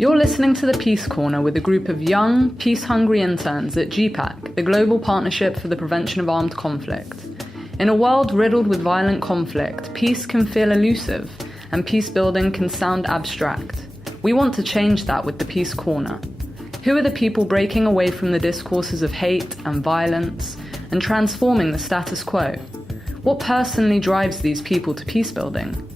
You're listening to the Peace Corner with a group of young, peace-hungry interns at GPPAC, the Global Partnership for the Prevention of Armed Conflict. In a world riddled with violent conflict, peace can feel elusive, and peace building can sound abstract. We want to change that with the Peace Corner. Who are the people breaking away from the discourses of hate and violence and transforming the status quo? What personally drives these people to peace building?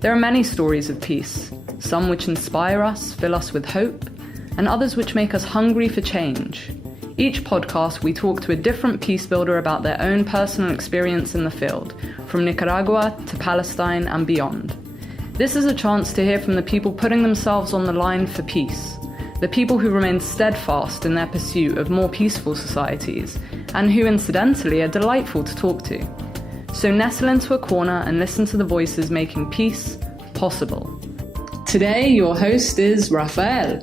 There are many stories of peace, some which inspire us, fill us with hope, and others which make us hungry for change. Each podcast, we talk to a different peace builder about their own personal experience in the field, from Nicaragua to Palestine and beyond. This is a chance to hear from the people putting themselves on the line for peace, the people who remain steadfast in their pursuit of more peaceful societies, and who incidentally are delightful to talk to. So nestle into a corner and listen to the voices making peace possible. Today, your host is Raphael.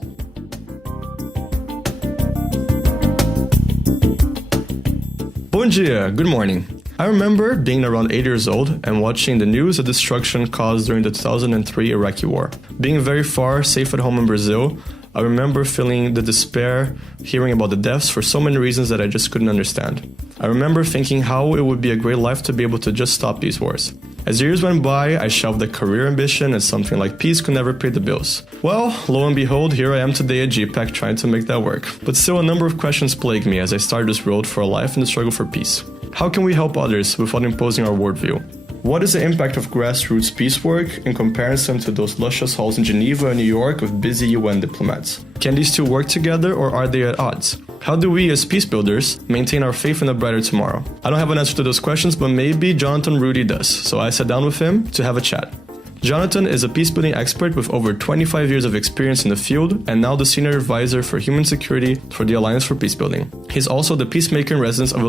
Bom dia, good morning. I remember being around 8 years old and watching the news of destruction caused during the 2003 Iraqi war. Being very far, safe at home in Brazil, I remember feeling the despair, hearing about the deaths for so many reasons that I just couldn't understand. I remember thinking how it would be a great life to be able to just stop these wars. As years went by, I shelved a career ambition as something like peace could never pay the bills. Well, lo and behold, here I am today at GPPAC trying to make that work. But still a number of questions plague me as I start this road for a life in the struggle for peace. How can we help others without imposing our worldview? What is the impact of grassroots peace work in comparison to those luscious halls in Geneva and New York with busy UN diplomats? Can these two work together or are they at odds? How do we as peace builders maintain our faith in a brighter tomorrow? I don't have an answer to those questions, but maybe Jon Rudy does, so I sat down with him to have a chat. Jonathan is a peacebuilding expert with over 25 years of experience in the field and now the Senior Advisor for Human Security for the Alliance for Peacebuilding. He's also the Peacemaker in Residence of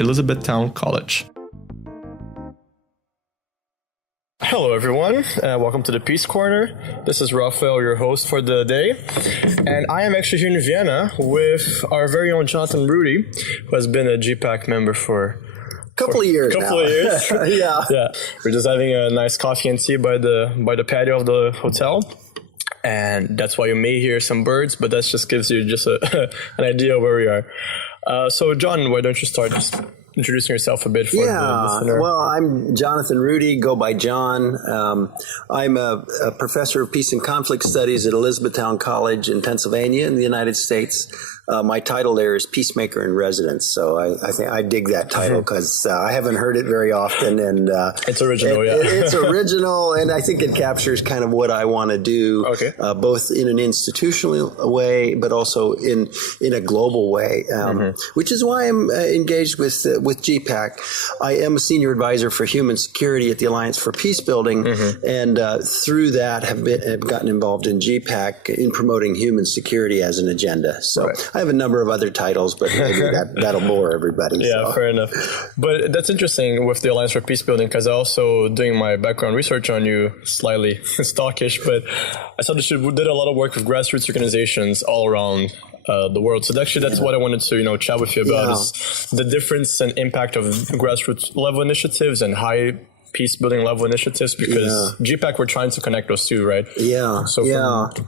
Elizabethtown College. Hello everyone, welcome to the Peace Corner. This is Raphael, your host for the day. And I am actually here in Vienna with our very own Jon Rudy, who has been a GPPAC member for couple of years. Yeah. We're just having a nice coffee and tea by the patio of the hotel. And that's why you may hear some birds, but that just gives you just an idea of where we are. So Jon, why don't you start just introducing yourself a bit for the listener? Well, I'm Jon Rudy, go by Jon. I'm a professor of peace and conflict studies at Elizabethtown College in Pennsylvania in the United States. My title there is Peacemaker in Residence, so I think I dig that title because I haven't heard it very often, and it's original. It's original, and I think it captures kind of what I want to do, both in an institutional way, but also in a global way, which is why I'm engaged with GPPAC. I am a senior advisor for human security at the Alliance for Peacebuilding, and through that have gotten involved in GPPAC in promoting human security as an agenda. So. Right. I have a number of other titles, but maybe that'll bore everybody. Yeah, so. Fair enough. But that's interesting with the Alliance for Peacebuilding because I also doing my background research on you, slightly stalkish, but I saw that you did a lot of work with grassroots organizations all around the world. So actually that's what I wanted to, chat with you about is the difference and impact of grassroots level initiatives and high peace building level initiatives because GPPAC we're trying to connect those two, right? Yeah. So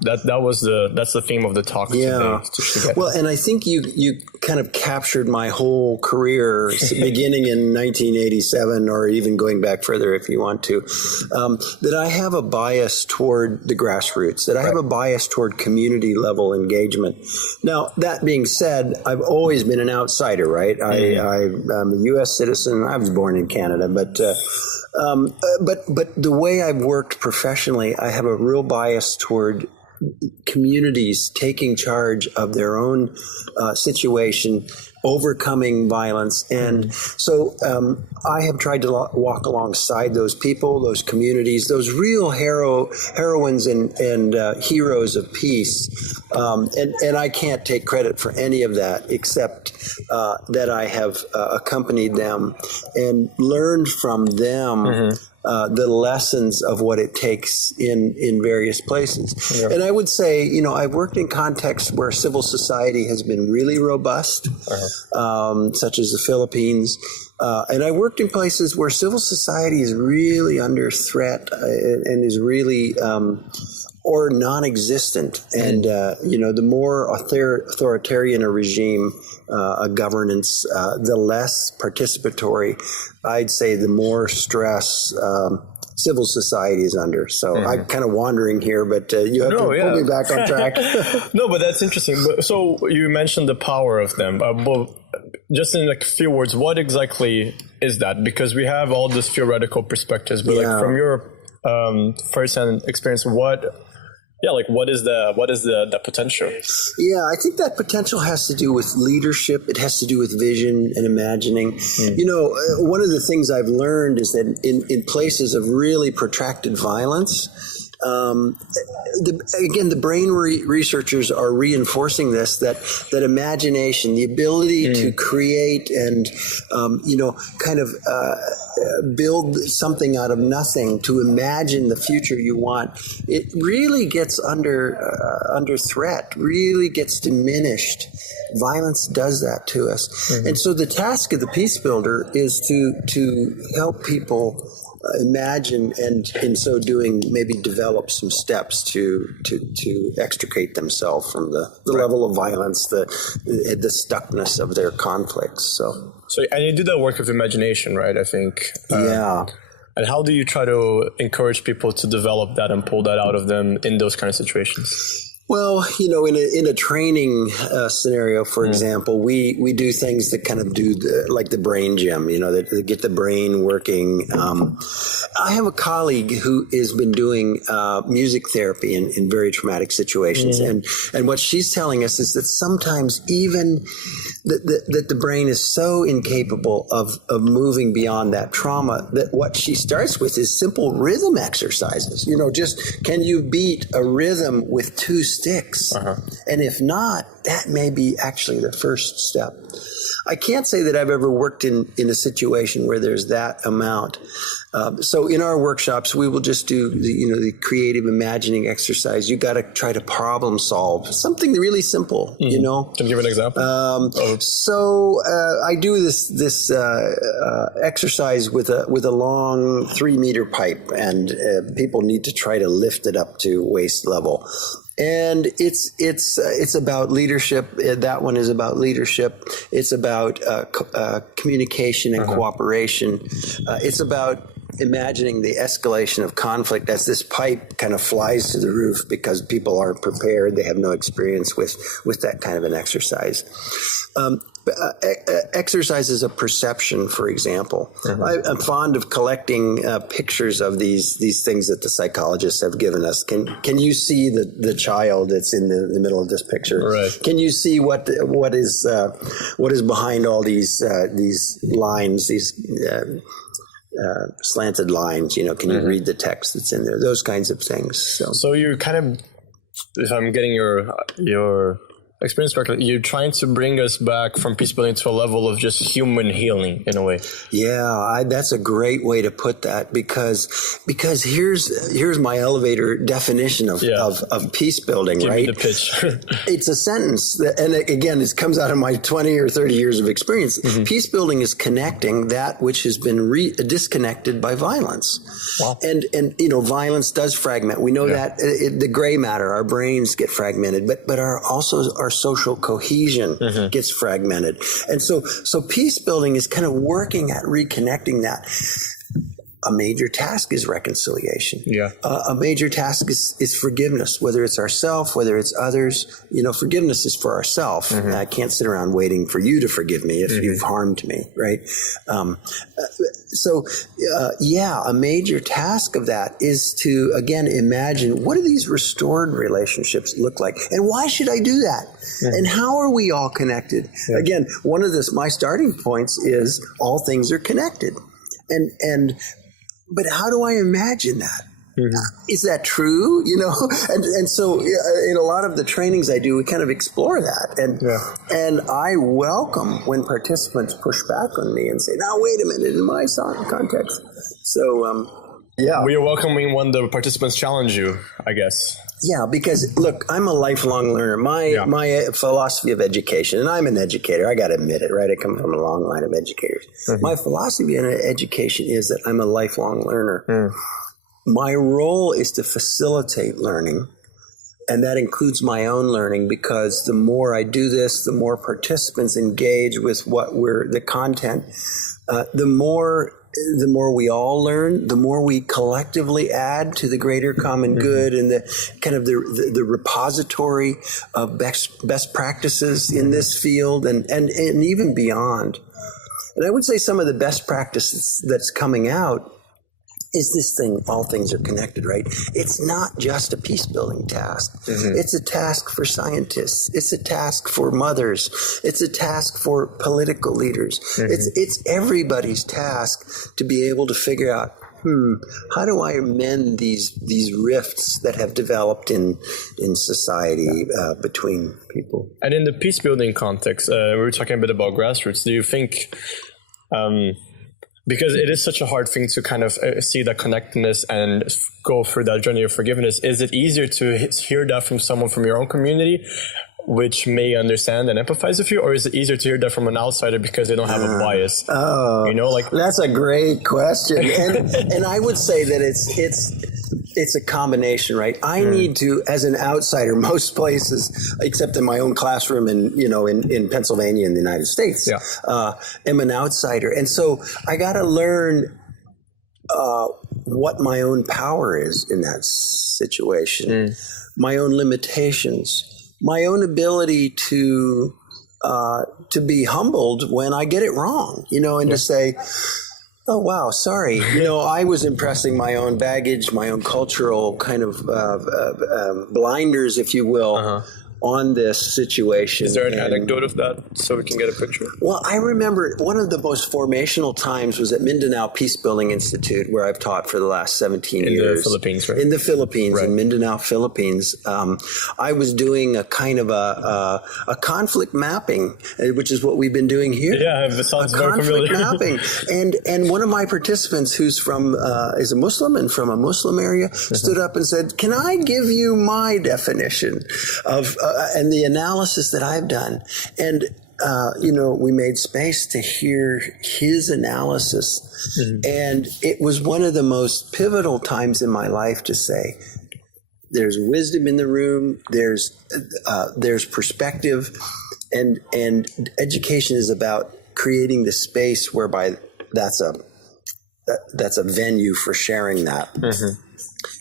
that's the theme of the talk today. Well, and I think you kind of captured my whole career beginning in 1987 or even going back further if you want to, that I have a bias toward the grassroots, that I have a bias toward community level engagement. Now, that being said, I've always been an outsider, right? I'm a U.S. citizen. I was born in Canada, but the way I've worked professionally, I have a real bias toward communities taking charge of their own situation, overcoming violence. And so I have tried to walk alongside those people, those communities, those real heroines and heroes of peace. And I can't take credit for any of that except that I have accompanied them and learned from them the lessons of what it takes in various places. Yeah. And I would say, I've worked in contexts where civil society has been really robust, such as the Philippines. And I worked in places where civil society is really under threat and is really or non-existent. And, the more authoritarian a regime, a governance, the less participatory, I'd say the more stress civil society is under. So I'm kind of wandering here, but you have to pull me back on track. No, but that's interesting. So you mentioned the power of them. Well, just in like a few words, what exactly is that? Because we have all this theoretical perspectives, but like from your first-hand experience, what is the potential? Yeah, I think that potential has to do with leadership. It has to do with vision and imagining. One of the things I've learned is that in places of really protracted violence, the brain researchers are reinforcing this, that imagination, the ability to create and, build something out of nothing, to imagine the future you want, it really gets under threat, really gets diminished. Violence does that to us. And so the task of the peace builder is to help people imagine, and in so doing, maybe develop some steps to extricate themselves from the level of violence, the stuckness of their conflicts. So and you do that work of imagination, right? I think. And how do you try to encourage people to develop that and pull that out of them in those kind of situations? Well, in a training scenario, for example, we do things that kind of do like the brain gym, that get the brain working. I have a colleague who has been doing music therapy in very traumatic situations, and what she's telling us is that sometimes even that the brain is so incapable of moving beyond that trauma that what she starts with is simple rhythm exercises. Just can you beat a rhythm with 2 sticks? And if not, that may be actually the first step. I can't say that I've ever worked in a situation where there's that amount. So in our workshops, we will just do the creative imagining exercise. You got to try to problem solve something really simple. Can you give an example? I do this exercise with a long 3-meter pipe, and people need to try to lift it up to waist level. And it's about leadership. That one is about leadership. It's about communication and cooperation. It's about imagining the escalation of conflict as this pipe kind of flies to the roof because people aren't prepared. They have no experience with that kind of an exercise. Exercises of perception, for example. I'm fond of collecting pictures of these things that the psychologists have given us. Can you see the child that's in the middle of this picture? Right. Can you see what is behind all these lines, these slanted lines? Can you read the text that's in there? Those kinds of things. So you're kind of, if I'm getting your experience correctly, you're trying to bring us back from peace building to a level of just human healing in a way. Yeah, that's a great way to put that, because here's my elevator definition of peace building. Give right? me the pitch. It's a sentence and again, it comes out of my 20 or 30 years of experience. Peace building is connecting that which has been disconnected by violence. Wow. And violence does fragment. We know that the gray matter, our brains get fragmented, but our social cohesion gets fragmented. And so peace building is kind of working at reconnecting that. A major task is reconciliation. Yeah. A major task is forgiveness, whether it's ourselves, whether it's others. Forgiveness is for ourselves. I can't sit around waiting for you to forgive me if you've harmed me, right? A major task of that is to, again, imagine what do these restored relationships look like? And why should I do that? And how are we all connected? Again, one of my starting points is all things are connected. But how do I imagine that? Is that true? And so in a lot of the trainings I do, we kind of explore that. And I welcome when participants push back on me and say, now, wait a minute, in my context. So, we are welcoming when the participants challenge you, I guess. Yeah, because look, I'm a lifelong learner. My philosophy of education, and I'm an educator, I got to admit it, right? I come from a long line of educators. My philosophy in education is that I'm a lifelong learner. My role is to facilitate learning and that includes my own learning, because the more I do this, the more participants engage with the content, the more we all learn, the more we collectively add to the greater common good, and the kind of the repository of best practices in this field and even beyond. And I would say some of the best practices that's coming out is this thing, all things are connected, right? It's not just a peace building task. It's a task for scientists. It's a task for mothers. It's a task for political leaders. It's everybody's task to be able to figure out, how do I amend these rifts that have developed in society between people? And in the peace building context, we were talking a bit about grassroots. Do you think, because it is such a hard thing to kind of see that connectedness and go through that journey of forgiveness, is it easier to hear that from someone from your own community, which may understand and empathize with you, or is it easier to hear that from an outsider because they don't have a bias? That's a great question, and I would say that it's a combination, right? I need to, as an outsider, most places, except in my own classroom in Pennsylvania in the United States, am an outsider. And so I got to learn what my own power is in that situation, my own limitations, my own ability to be humbled when I get it wrong, and to say, oh, wow, sorry. I was impressing my own baggage, my own cultural kind of blinders, if you will, on this situation. Is there an anecdote of that so we can get a picture? Well, I remember one of the most formational times was at Mindanao Peacebuilding Institute, where I've taught for the last 17 years. In the Philippines, right? In the Philippines, in Mindanao, Philippines. I was doing a kind of a conflict mapping, which is what we've been doing here. Yeah, it sounds very familiar. Conflict mapping. And one of my participants, who's is a Muslim and from a Muslim area, stood up and said, "Can I give you my definition of and the analysis that I've done?" And we made space to hear his analysis, and it was one of the most pivotal times in my life to say, there's wisdom in the room, there's perspective, and education is about creating the space whereby that's a venue for sharing that.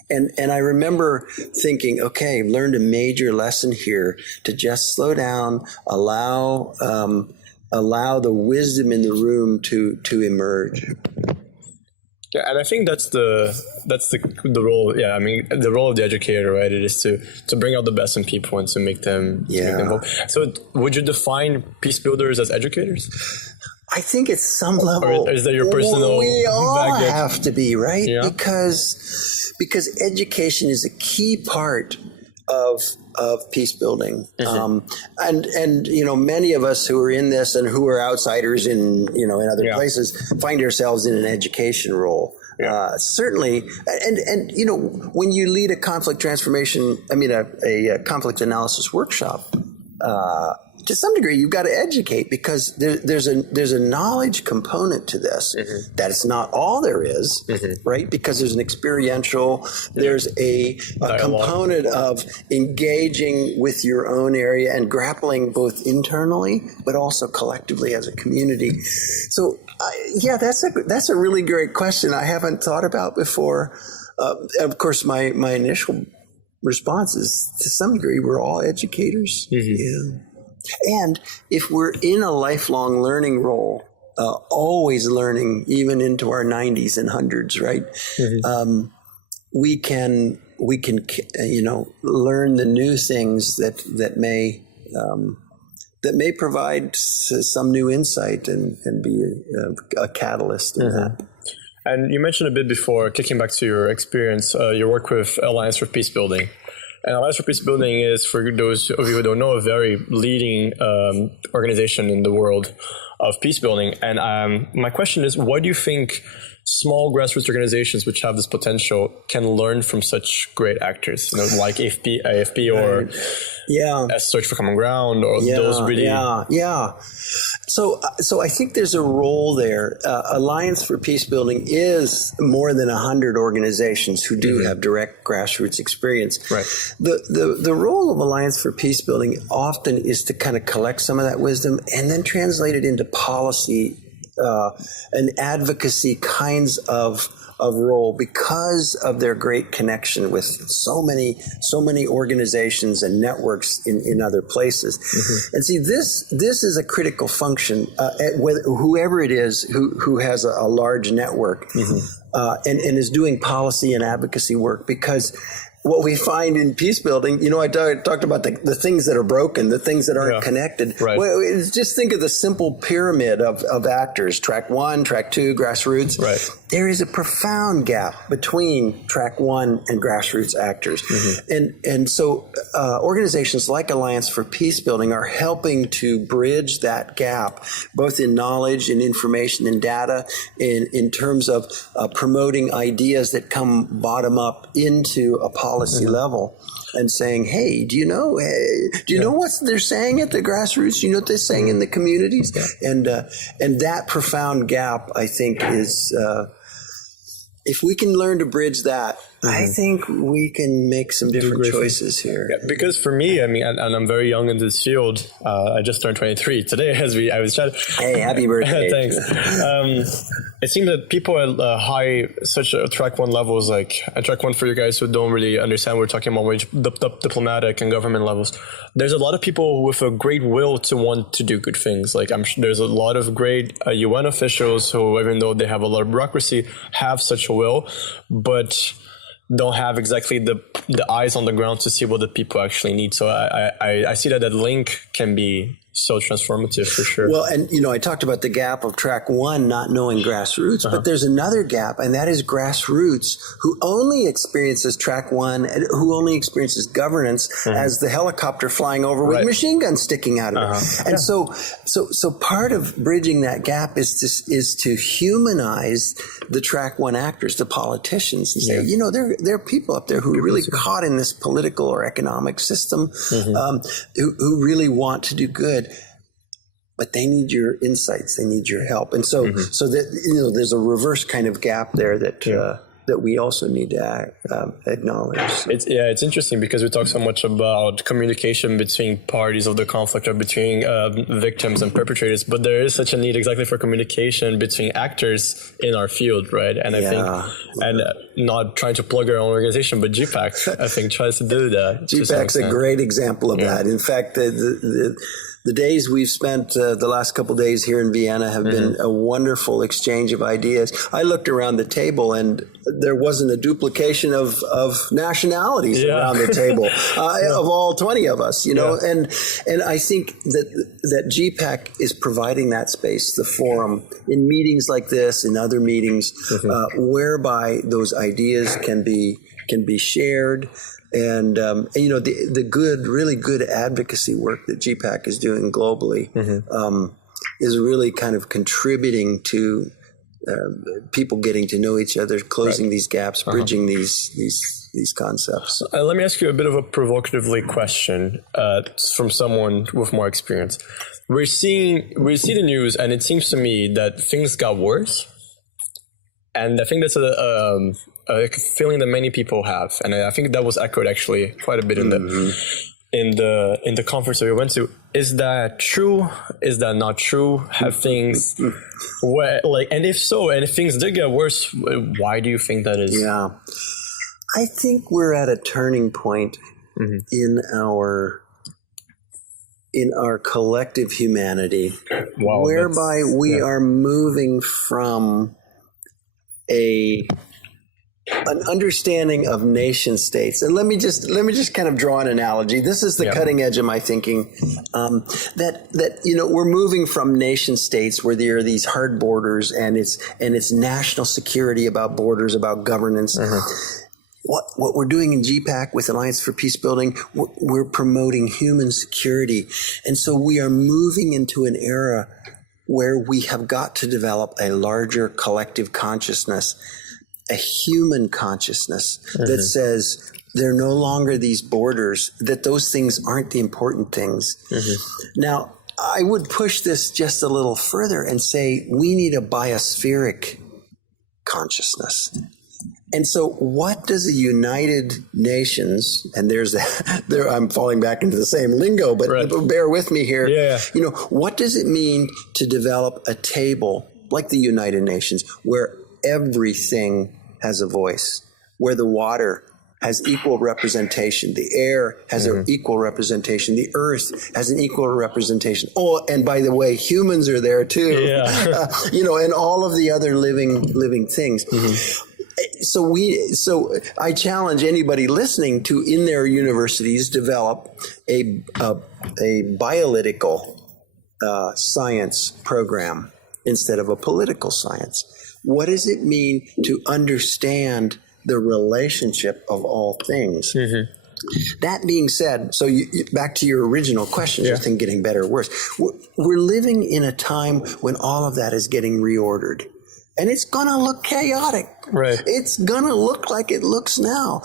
And I remember thinking, okay, I've learned a major lesson here to just slow down, allow the wisdom in the room to emerge. Yeah, and I think that's the role. Yeah, I mean, the role of the educator, right? It is to bring out the best in people and to make them. So, would you define peace builders as educators? I think at some level, or is that your personal? We all baggage? have to be, right? Yeah. Because education is a key part of peace building. And many of us who are in this and who are outsiders in other places find ourselves in an education role. Certainly, and when you lead a conflict transformation, a conflict analysis workshop, to some degree, you've got to educate, because there's a knowledge component to this that it's not all there is, right? Because there's an experiential, there's a component of engaging with your own area and grappling both internally but also collectively as a community. So, that's a really great question I haven't thought about before. Of course, my initial response is, to some degree, we're all educators. And if we're in a lifelong learning role, always learning, even into our 90s and 100s, right? We can learn the new things that may provide some new insight and be a catalyst in that. And you mentioned a bit before, kicking back to your experience, your work with Alliance for Peacebuilding. And Alliance for Peacebuilding is, for those of you who don't know, a very leading organization in the world of peacebuilding. And my question is, what do you think small grassroots organizations which have this potential can learn from such great actors, like AFP or Search for Common Ground, or those really... So I think there's a role there. Alliance for Peacebuilding is more than 100 organizations who do have direct grassroots experience. Right. The role of Alliance for Peacebuilding often is to kind of collect some of that wisdom and then translate it into policy and advocacy kinds of role because of their great connection with so many organizations and networks in other places. And see, this is a critical function, whoever it is who has a large network and is doing policy and advocacy work, because what we find in peacebuilding, I talked about the things that are broken, the things that aren't connected. Right. Well, just think of the simple pyramid of actors, track 1, track 2, grassroots. Right. There is a profound gap between track 1 and grassroots actors. And so organizations like Alliance for Peacebuilding are helping to bridge that gap, both in knowledge and information and data, in terms of promoting ideas that come bottom up into a policy level, and saying, hey, do you know what they're saying at the grassroots? Do you know what they're saying in the communities? And that profound gap, I think, is if we can learn to bridge that, I think we can make some different choices here. Yeah, because for me, I mean, and I'm very young in this field. I just turned 23 today, I was chatting. Hey, happy birthday! Thanks. It seems that people at such track 1 levels, like at track 1 for you guys who don't really understand, we're talking about diplomatic and government levels. There's a lot of people with a great will to want to do good things. Like I'm sure there's a lot of great UN officials who, even though they have a lot of bureaucracy, have such a will, but don't have exactly the eyes on the ground to see what the people actually need. So I see that link can be so transformative for sure. Well, and I talked about the gap of track 1 not knowing grassroots, but there's another gap, and that is grassroots who only experiences track 1, who only experiences governance as the helicopter flying over with machine guns sticking out of it. And so part of bridging that gap is to humanize the track 1 actors, the politicians, and say, there are people up there who are really caught in this political or economic system, who really want to do good. But they need your insights. They need your help, and so that there's a reverse kind of gap there that we also need to acknowledge. It's interesting because we talk so much about communication between parties of the conflict or between victims and perpetrators, but there is such a need exactly for communication between actors in our field, right? And I think, and not trying to plug our own organization, but GPPAC, I think, tries to do that. GPPAC's a great example of that. In fact, the days we've spent the last couple of days here in Vienna have been a wonderful exchange of ideas. I looked around the table and there wasn't a duplication of nationalities around the table of all 20 of us, and I think that GPPAC is providing that space, the forum, in meetings like this, in other meetings, whereby those ideas can be shared. And the really good advocacy work that GPPAC is doing globally is really kind of contributing to people getting to know each other, closing these gaps, bridging these concepts. Let me ask you a bit of a provocatively question from someone with more experience. We see the news, and it seems to me that things got worse. And I think that's a feeling that many people have, and I think that was echoed actually quite a bit in the conference that we went to. Is that true? Is that not true? Have things and if so, and if things did get worse, why do you think that is? Yeah, I think we're at a turning point in our collective humanity, whereby we are moving from an understanding of nation states. And let me just kind of draw an analogy. This is the cutting edge of my thinking, that we're moving from nation states where there are these hard borders and it's national security about borders, about governance. What we're doing in GPPAC with Alliance for Peacebuilding, we're promoting human security. And so we are moving into an era where we have got to develop a larger collective consciousness, a human consciousness that says there are no longer these borders, that those things aren't the important things. Now, I would push this just a little further and say we need a biospheric consciousness. And so what does the United Nations, and I'm falling back into the same lingo, but bear with me here. Yeah. What does it mean to develop a table like the United Nations where everything has a voice, where the water has equal representation, the air has an equal representation, the earth has an equal representation. Oh, and by the way, humans are there too. Yeah. And all of the other living things. So I challenge anybody listening to, in their universities, develop a biopolitical science program instead of a political science. What does it mean to understand the relationship of all things? That being said, so back to your original question, I think getting better or worse. We're living in a time when all of that is getting reordered. And it's going to look chaotic. Right. It's going to look like it looks now.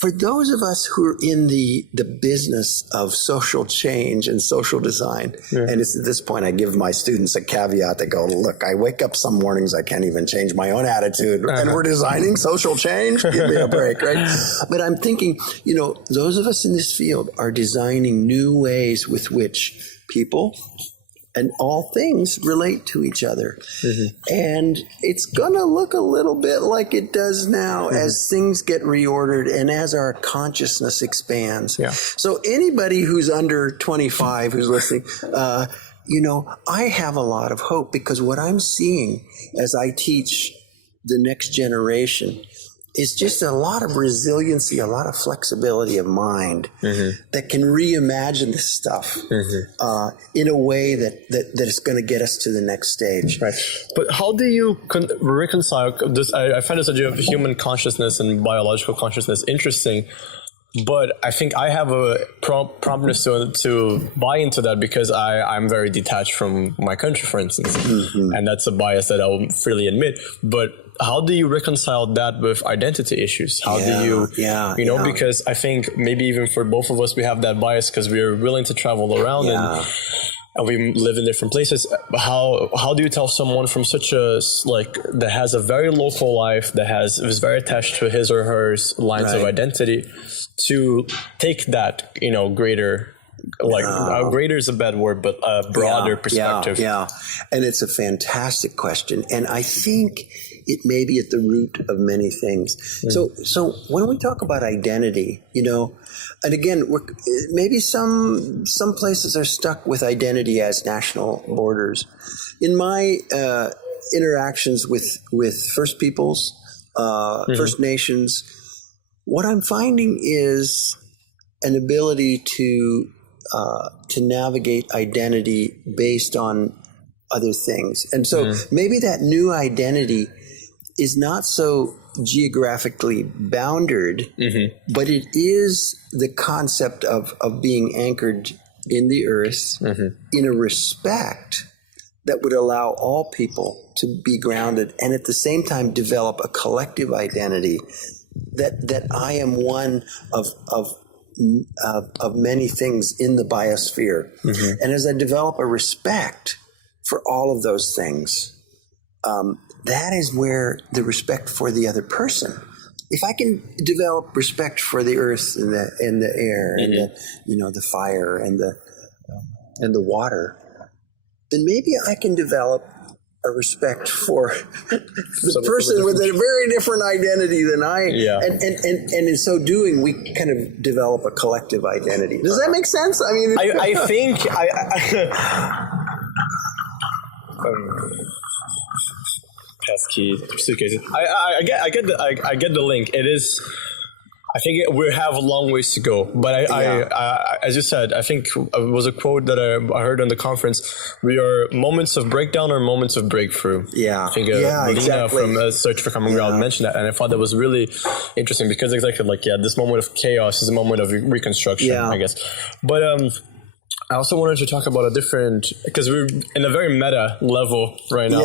For those of us who are in the business of social change and social design, and it's at this point I give my students a caveat. They go, look, I wake up some mornings I can't even change my own attitude, and we're designing social change? Give me a break, right? But I'm thinking, those of us in this field are designing new ways with which people and all things relate to each other. And it's going to look a little bit like it does now as things get reordered and as our consciousness expands. So anybody who's under 25 who's listening, I have a lot of hope, because what I'm seeing as I teach the next generation is just a lot of resiliency, a lot of flexibility of mind that can reimagine this stuff in a way that is going to get us to the next stage. Right. But how do you reconcile this? I find this idea of human consciousness and biological consciousness interesting, but I think I have a promptness to buy into that because I'm very detached from my country, for instance, and that's a bias that I'll freely admit. But how do you reconcile that with identity issues? How do you, because I think maybe even for both of us, we have that bias because we're willing to travel around and we live in different places. How do you tell someone from such a, that has a very local life, that is very attached to his or her lines of identity, to take that, greater, greater is a bad word, but a broader perspective? And it's a fantastic question. And I think it may be at the root of many things. So when we talk about identity, and again, maybe some places are stuck with identity as national borders. In my interactions with First Peoples, First Nations, what I'm finding is an ability to navigate identity based on other things. And so maybe that new identity is not so geographically bounded, but it is the concept of being anchored in the earth in a respect that would allow all people to be grounded, and at the same time develop a collective identity that I am one of many things in the biosphere. And as I develop a respect for all of those things, that is where the respect for the other person. If I can develop respect for the earth and the air and the fire and the water, then maybe I can develop a respect for the person with a very different identity than I. And in so doing, we kind of develop a collective identity. Does that make sense? I mean, I think pesky suitcases. I get the link. It is. I think we have a long ways to go, but I as you said, I think it was a quote that I heard on the conference. We are moments of breakdown or moments of breakthrough. I think Lena from Search for Common Ground mentioned that, and I thought that was really interesting because exactly this moment of chaos is a moment of reconstruction, I guess. But I also wanted to talk about a different, because we're in a very meta level right now.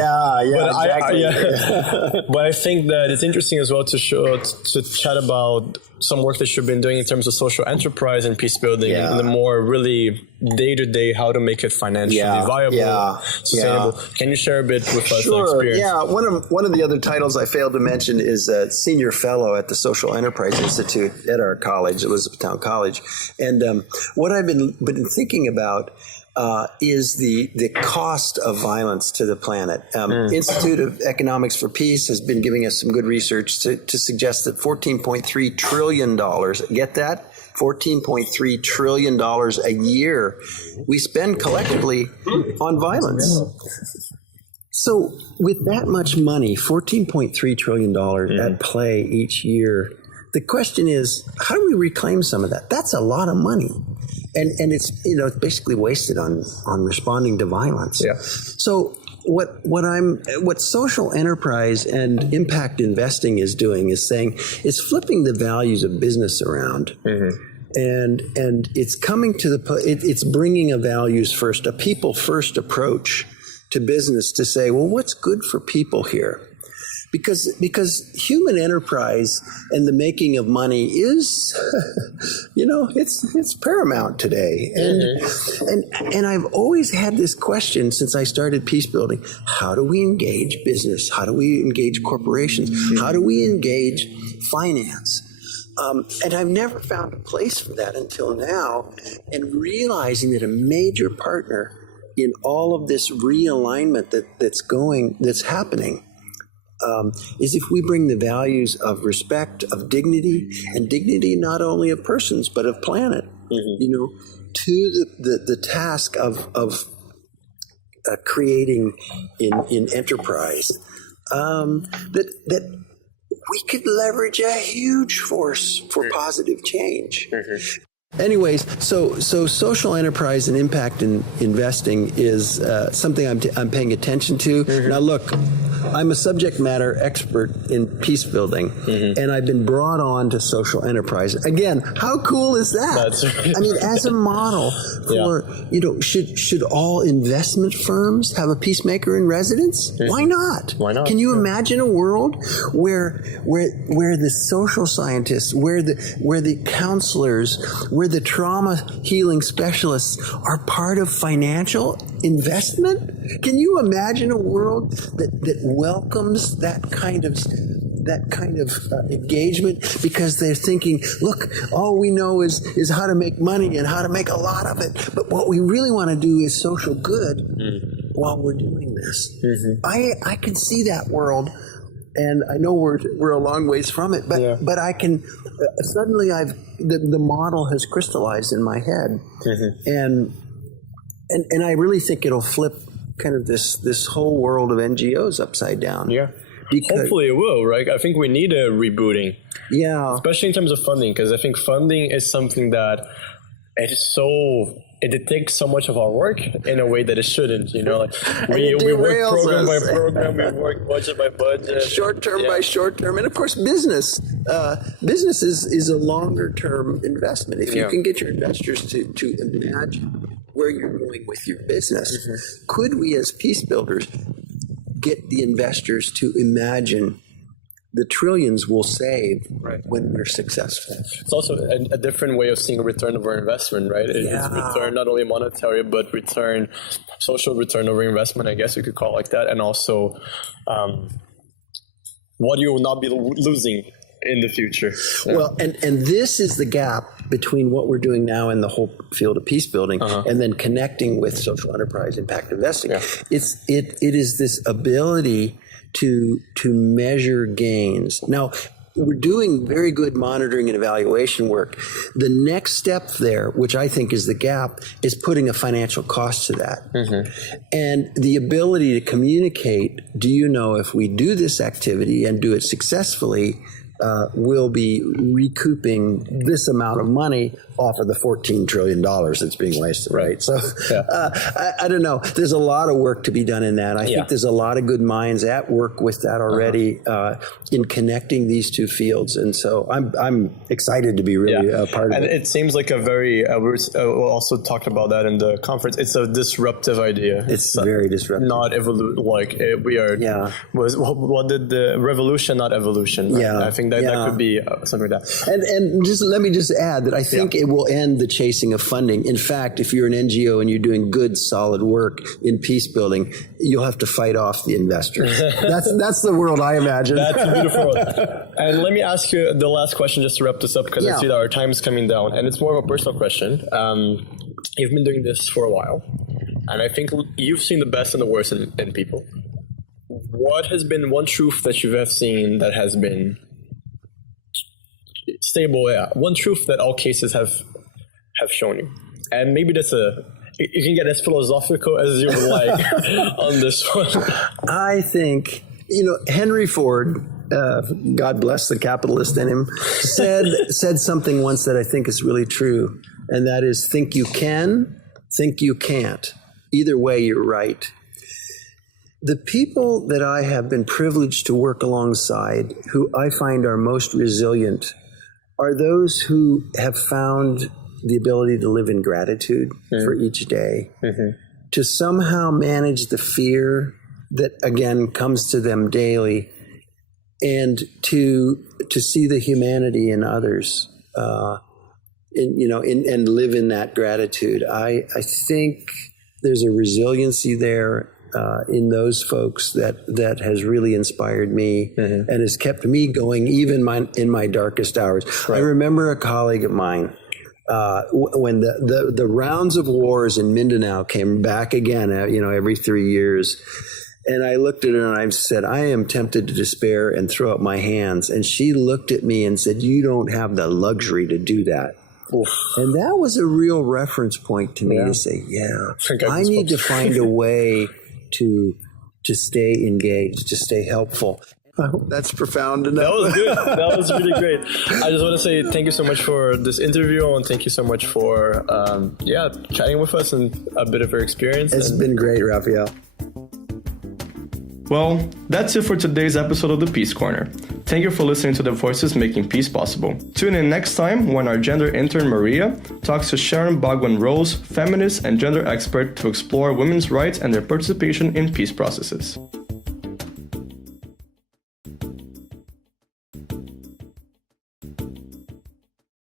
But I think that it's interesting as well to chat about some work that you've been doing in terms of social enterprise and peace building in the more really day-to-day how to make it financially viable, sustainable. Can you share a bit with us the experience? Yeah, one of the other titles I failed to mention is Senior Fellow at the Social Enterprise Institute at our college, Elizabethtown College. And what I've been thinking about is the cost of violence to the planet. Institute of Economics for Peace has been giving us some good research to suggest that $14.3 trillion, get that? $14.3 trillion a year we spend collectively on violence. So with that much money, $14.3 trillion at play each year, the question is, how do we reclaim some of that? That's a lot of money. And it's, it's basically wasted on responding to violence. Yeah. So what social enterprise and impact investing is doing is saying it's flipping the values of business around. And it's coming to it's bringing a values first, a people first approach to business to say, well, what's good for people here? Because human enterprise and the making of money is, it's paramount today. And I've always had this question since I started peace building: how do we engage business? How do we engage corporations? How do we engage finance? And I've never found a place for that until now, and realizing that a major partner in all of this realignment that's happening is if we bring the values of respect, of dignity, and dignity not only of persons but of planet, to the task of creating in enterprise, that we could leverage a huge force for positive change. Anyways, so social enterprise and impact in investing is something I'm paying attention to. Now, look, I'm a subject matter expert in peace building, and I've been brought on to social enterprise. Again, how cool is that? That's right. I mean, as a model for, should all investment firms have a peacemaker in residence? Why not? Why not? Can you imagine a world where the social scientists, where the counselors, where the trauma healing specialists are part of financial investment? Can you imagine a world that welcomes that kind of engagement, because they're thinking, look, all we know is how to make money and how to make a lot of it, but what we really want to do is social good while we're doing this. I can see that world. And I know we're a long ways from it, but I can suddenly the model has crystallized in my head, and I really think it'll flip kind of this whole world of NGOs upside down. Yeah, hopefully it will. Right, I think we need a rebooting. Yeah, especially in terms of funding, because I think funding is something that it takes so much of our work in a way that it shouldn't, we work program by program, we work budget by budget. Short term by short term. And of course, business is a longer term investment. If you can get your investors to imagine where you're going with your business, could we as peace builders get the investors to imagine the trillions we'll save when we're successful? It's also a different way of seeing a return of our investment, right? It's return not only monetary, but social return over investment, I guess you could call it like that. And also what you will not be losing in the future. Well, and this is the gap between what we're doing now in the whole field of peace building and then connecting with social enterprise impact investing. It is this ability to measure gains. Now, we're doing very good monitoring and evaluation work. The next step there, which I think is the gap, is putting a financial cost to that. And the ability to communicate, do you know if we do this activity and do it successfully, we'll be recouping this amount of money off of the $14 trillion that's being wasted, right? So I don't know. There's a lot of work to be done in that. I think there's a lot of good minds at work with that already in connecting these two fields. And so I'm excited to be really a part of it. And it seems like a very, we also talked about that in the conference, it's a disruptive idea. It's very disruptive. Not we are, what did the revolution, not evolution. Right? I think that could be something like that. And just let me just add that I think it will end the chasing of funding. In fact, if you're an NGO and you're doing good, solid work in peace building, you'll have to fight off the investors. That's the world I imagine. That's a beautiful world. And let me ask you the last question just to wrap this up, because I see that our time is coming down, and it's more of a personal question. You've been doing this for a while, and I think you've seen the best and the worst in people. What has been one truth that you have seen that has been stable? One truth that all cases have shown you, and maybe you can get as philosophical as you would like on this one. I think Henry Ford, God bless the capitalist in him, said something once that I think is really true, and that is, think you can, think you can't. Either way, you're right. The people that I have been privileged to work alongside, who I find are most resilient, are those who have found the ability to live in gratitude for each day, to somehow manage the fear that, again, comes to them daily, and to see the humanity in others, and live in that gratitude. I think there's a resiliency there in those folks that has really inspired me and has kept me going even in my darkest hours. Right. I remember a colleague of mine when the rounds of wars in Mindanao came back again, every 3 years. And I looked at her and I said, I am tempted to despair and throw up my hands. And she looked at me and said, you don't have the luxury to do that. And that was a real reference point to me to say, I need to find a way to stay engaged, to stay helpful. I hope that's profound enough. That was good. That was really great. I just want to say thank you so much for this interview, and thank you so much for chatting with us and a bit of your experience. It's been great, Raphael. Well, that's it for today's episode of the Peace Corner. Thank you for listening to the voices making peace possible. Tune in next time when our gender intern Maria talks to Sharon Bogwan-Rose, feminist and gender expert, to explore women's rights and their participation in peace processes.